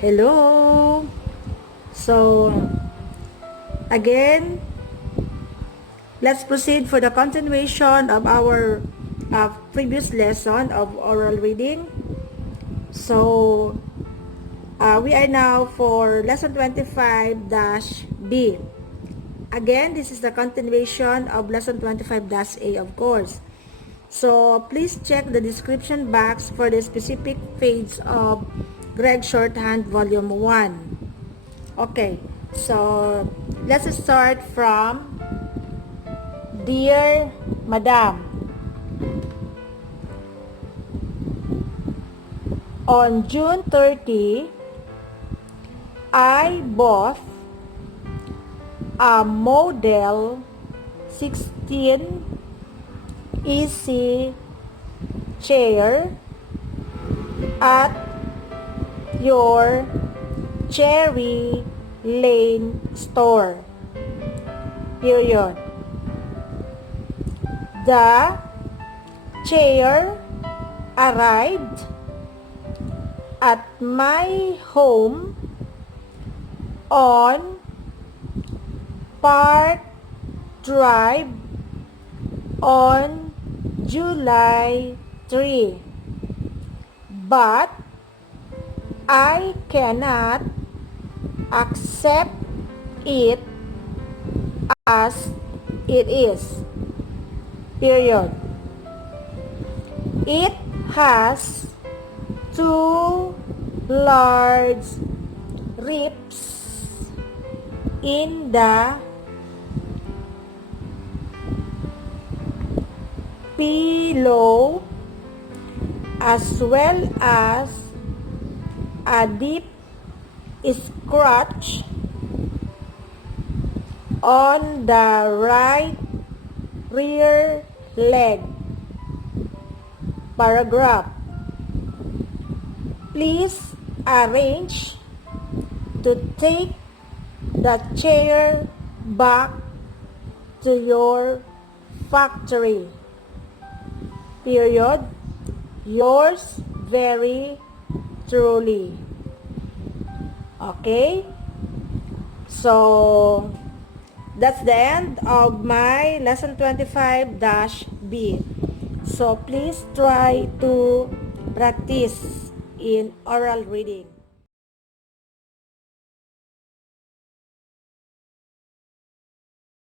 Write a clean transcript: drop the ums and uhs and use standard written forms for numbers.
Hello. So, again, let's proceed for the continuation of our previous lesson of oral reading. So, we are now for lesson 25-B. Again, this is the continuation of lesson 25-A, of course. So, please check the description box for the specific page of Gregg Shorthand Volume 1. Okay, so let's start from Dear Madam. On June 30, I bought a model 16 easy chair at your Cherry Lane store. Period. The chair arrived at my home on Park Drive on July 3, but I cannot accept it as it is. Period. It has two large rips in the pillow as well as a deep scratch on the right rear leg. Paragraph. Please arrange to take the chair back to your factory. Period. Yours very truly. Okay? So, that's the end of my lesson 25-B. So, please try to practice in oral reading.